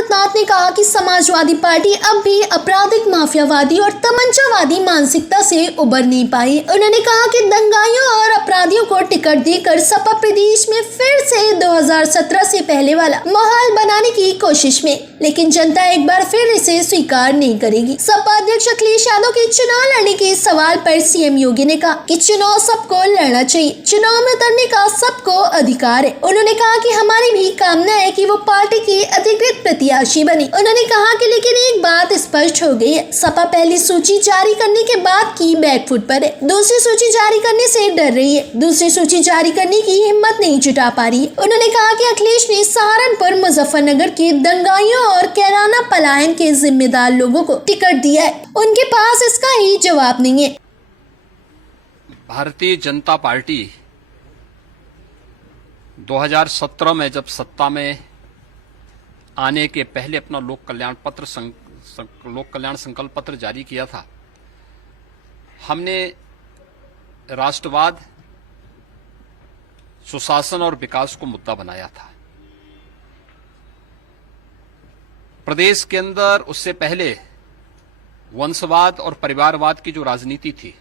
गोरखनाथ ने कहा कि समाजवादी पार्टी अब भी आपराधिक, माफियावादी और तमंचावादी मानसिकता से उबर नहीं पाई। उन्होंने कहा कि दंगाइयों और अपराधियों को टिकट देकर सपा प्रदेश में फिर से 2017 से पहले वाला माहौल बनाने की कोशिश में, लेकिन जनता एक बार फिर इसे स्वीकार नहीं करेगी। सपा अध्यक्ष अखिलेश यादव के चुनाव लड़ने के सवाल पर सीएम योगी ने कहा कि चुनाव सबको लड़ना चाहिए, चुनाव में उतरने का सबको अधिकार है। उन्होंने कहा कि हमारी भी कामना है कि वो पार्टी की अधिकृत प्रत्याशी बने। उन्होंने कहा कि लेकिन एक बात स्पष्ट हो गई है, सपा पहली सूची जारी करने के बाद की बैकफुट पर है, दूसरी सूची जारी करने से डर रही है, दूसरी सूची जारी करने की हिम्मत नहीं जुटा पा रही है। उन्होंने कहा कि अखिलेश ने सहारनपुर, मुजफ्फरनगर के दंगाइयों और कैराना पलायन के जिम्मेदार लोगों को टिकट दिया है, उनके पास इसका ही जवाब नहीं है। भारतीय जनता पार्टी 2017 में जब सत्ता में आने के पहले अपना लोक कल्याण संकल्प पत्र जारी किया था, हमने राष्ट्रवाद, सुशासन और विकास को मुद्दा बनाया था। प्रदेश के अंदर उससे पहले वंशवाद और परिवारवाद की जो राजनीति थी,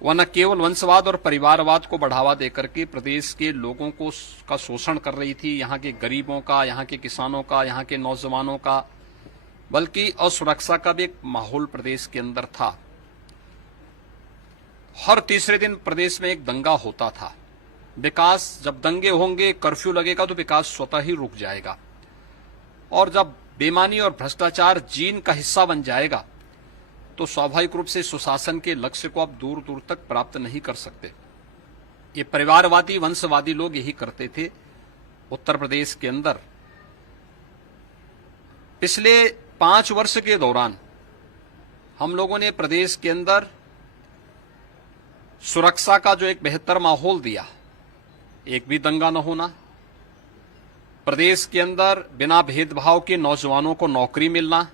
वह न केवल वंशवाद और परिवारवाद को बढ़ावा देकर के प्रदेश के लोगों को का शोषण कर रही थी, यहाँ के गरीबों का, यहाँ के किसानों का, यहाँ के नौजवानों का, बल्कि असुरक्षा का भी एक माहौल प्रदेश के अंदर था। हर तीसरे दिन प्रदेश में एक दंगा होता था। विकास, जब दंगे होंगे, कर्फ्यू लगेगा तो विकास स्वतः ही रुक जाएगा, और जब बेईमानी और भ्रष्टाचार जीन का हिस्सा बन जाएगा तो स्वाभाविक रूप से सुशासन के लक्ष्य को आप दूर दूर तक प्राप्त नहीं कर सकते। ये परिवारवादी, वंशवादी लोग यही करते थे उत्तर प्रदेश के अंदर। पिछले 5 वर्ष के दौरान हम लोगों ने प्रदेश के अंदर सुरक्षा का जो एक बेहतर माहौल दिया, एक भी दंगा न होना, प्रदेश के अंदर बिना भेदभाव के नौजवानों को नौकरी मिलना,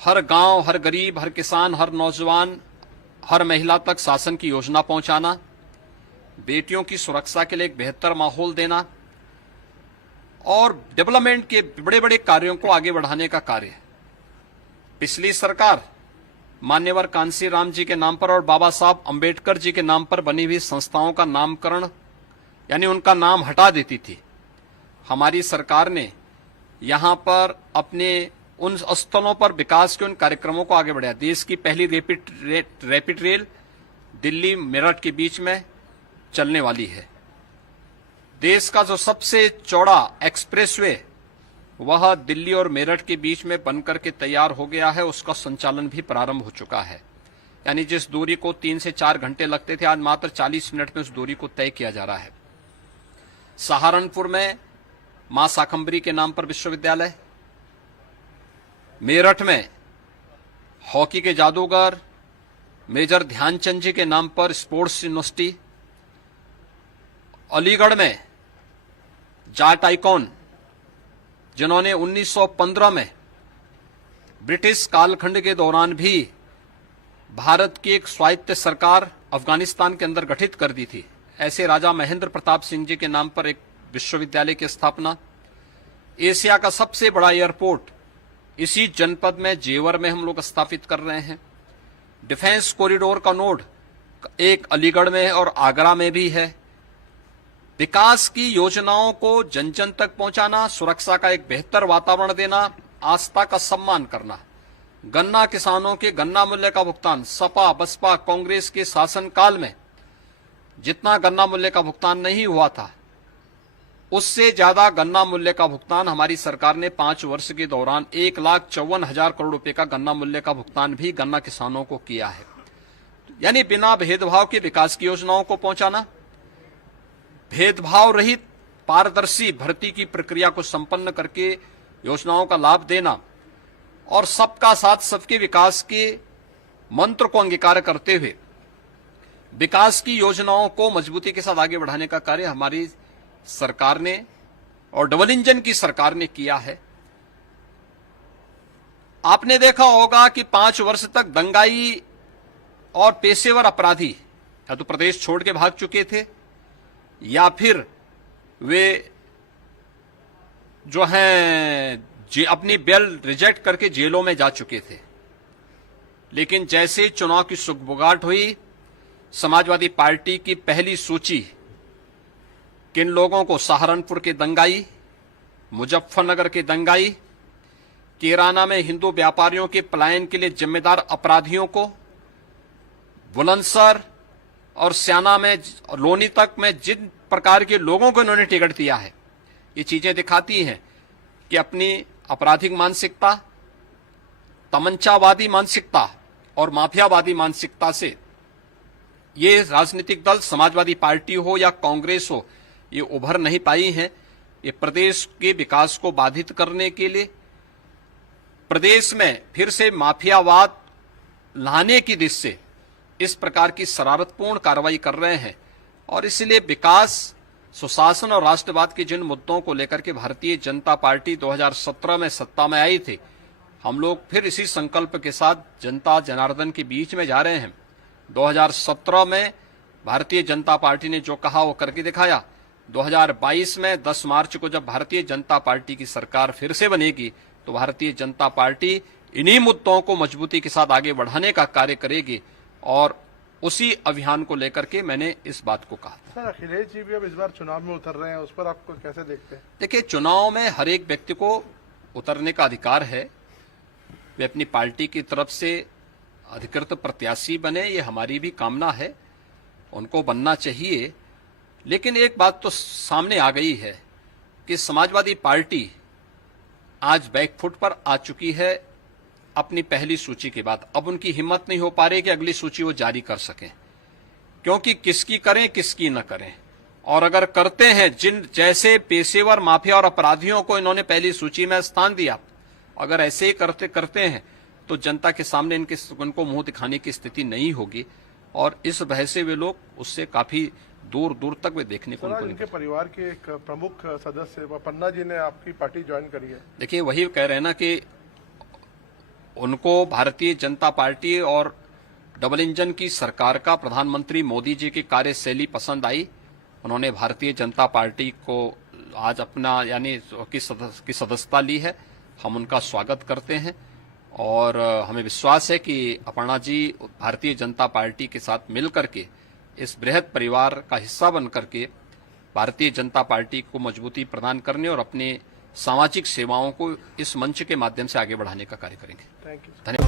हर गांव, हर गरीब, हर किसान, हर नौजवान, हर महिला तक शासन की योजना पहुंचाना, बेटियों की सुरक्षा के लिए एक बेहतर माहौल देना और डेवलपमेंट के बड़े बड़े कार्यों को आगे बढ़ाने का कार्य। पिछली सरकार मान्यवर कांशीराम जी के नाम पर और बाबा साहब अंबेडकर जी के नाम पर बनी हुई संस्थाओं का नामकरण, यानी उनका नाम हटा देती थी। हमारी सरकार ने यहां पर अपने उन स्थलों पर विकास के उन कार्यक्रमों को आगे बढ़ाया। देश की पहली रैपिड रेल दिल्ली मेरठ के बीच में चलने वाली है। देश का जो सबसे चौड़ा एक्सप्रेसवे वह दिल्ली और मेरठ के बीच में बनकर के तैयार हो गया है, उसका संचालन भी प्रारंभ हो चुका है। यानी जिस दूरी को 3 से 4 घंटे लगते थे, आज मात्र 40 मिनट में उस दूरी को तय किया जा रहा है। सहारनपुर में मां शाकंभरी के नाम पर विश्वविद्यालय, मेरठ में हॉकी के जादूगर मेजर ध्यानचंद जी के नाम पर स्पोर्ट्स यूनिवर्सिटी, अलीगढ़ में जाट आइकॉन जिन्होंने 1915 में ब्रिटिश कालखंड के दौरान भी भारत की एक स्वायत्त सरकार अफगानिस्तान के अंदर गठित कर दी थी, ऐसे राजा महेंद्र प्रताप सिंह जी के नाम पर एक विश्वविद्यालय की स्थापना। एशिया का सबसे बड़ा एयरपोर्ट इसी जनपद में जेवर में हम लोग स्थापित कर रहे हैं। डिफेंस कॉरिडोर का नोड एक अलीगढ़ में और आगरा में भी है। विकास की योजनाओं को जन जन तक पहुंचाना, सुरक्षा का एक बेहतर वातावरण देना, आस्था का सम्मान करना, गन्ना किसानों के गन्ना मूल्य का भुगतान। सपा, बसपा, कांग्रेस के शासनकाल में जितना गन्ना मूल्य का भुगतान नहीं हुआ था, उससे ज्यादा गन्ना मूल्य का भुगतान हमारी सरकार ने 5 वर्ष के दौरान 1,54,000 करोड़ रुपए का गन्ना मूल्य का भुगतान भी गन्ना किसानों को किया है। यानी बिना भेदभाव के विकास की योजनाओं को पहुंचाना, भेदभाव रहित पारदर्शी भर्ती की प्रक्रिया को संपन्न करके योजनाओं का लाभ देना और सबका साथ सबके विकास के मंत्र को अंगीकार करते हुए विकास की योजनाओं को मजबूती के साथ आगे बढ़ाने का कार्य हमारी सरकार ने और डबल इंजन की सरकार ने किया है। आपने देखा होगा कि 5 वर्ष तक दंगाई और पेशेवर अपराधी या तो प्रदेश छोड़ के भाग चुके थे या फिर वे जो हैं अपनी बेल रिजेक्ट करके जेलों में जा चुके थे। लेकिन जैसे चुनाव की सुगबुगाहट हुई, समाजवादी पार्टी की पहली सूची किन लोगों को, सहारनपुर के दंगाई, मुजफ्फरनगर के दंगाई, कैराना में हिंदू व्यापारियों के पलायन के लिए जिम्मेदार अपराधियों को, बुलंदशहर और स्याना में, लोनी तक में जिन प्रकार के लोगों को इन्होंने टिकट दिया है, ये चीजें दिखाती हैं कि अपनी आपराधिक मानसिकता, तमंचावादी मानसिकता और माफियावादी मानसिकता से ये राजनीतिक दल, समाजवादी पार्टी हो या कांग्रेस हो, ये उभर नहीं पाई हैं। ये प्रदेश के विकास को बाधित करने के लिए, प्रदेश में फिर से माफियावाद लाने की दिशा से इस प्रकार की शरारतपूर्ण कार्रवाई कर रहे हैं। और इसलिए विकास, सुशासन और राष्ट्रवाद के जिन मुद्दों को लेकर के भारतीय जनता पार्टी 2017 में सत्ता में आई थी, हम लोग फिर इसी संकल्प के साथ जनता जनार्दन के बीच में जा रहे हैं। 2017 में भारतीय जनता पार्टी ने जो कहा वो करके दिखाया। 2022 में 10 मार्च को जब भारतीय जनता पार्टी की सरकार फिर से बनेगी, तो भारतीय जनता पार्टी इन्हीं मुद्दों को मजबूती के साथ आगे बढ़ाने का कार्य करेगी। और उसी अभियान को लेकर के मैंने इस बात को कहा। सर, अखिलेश जी भी अब इस बार चुनाव में उतर रहे हैं, उस पर आपको कैसे देखते हैं? देखिए, चुनाव में हर एक व्यक्ति को उतरने का अधिकार है। वे अपनी पार्टी की तरफ से अधिकृत प्रत्याशी बने, ये हमारी भी कामना है, उनको बनना चाहिए। लेकिन एक बात तो सामने आ गई है कि समाजवादी पार्टी आज बैकफुट पर आ चुकी है अपनी पहली सूची के बाद। अब उनकी हिम्मत नहीं हो पा रही कि अगली सूची वो जारी कर सकें, क्योंकि किसकी करें किसकी न करें। और अगर करते हैं, जिन जैसे पेशेवर माफिया और अपराधियों को इन्होंने पहली सूची में स्थान दिया, अगर ऐसे ही करते हैं तो जनता के सामने उनको मुंह दिखाने की स्थिति नहीं होगी। और इस वजह से वे लोग उससे काफी दूर दूर तक वे देखने को उनको इनके परिवार के एक प्रमुख सदस्य पन्ना जी ने आपकी पार्टी ज्वाइन करी है। देखिए, वही कह रहे हैं ना कि उनको भारतीय जनता पार्टी और डबल इंजन की सरकार का प्रधानमंत्री मोदी जी की कार्यशैली पसंद आई। उन्होंने भारतीय जनता पार्टी को आज अपना यानी की सदस्यता ली है। हम उनका स्वागत करते हैं और हमें विश्वास है कि अपर्णा जी भारतीय जनता पार्टी के साथ मिलकर के इस बृहद परिवार का हिस्सा बन करके भारतीय जनता पार्टी को मजबूती प्रदान करने और अपने सामाजिक सेवाओं को इस मंच के माध्यम से आगे बढ़ाने का कार्य करेंगे। Thank you. धन्यवाद।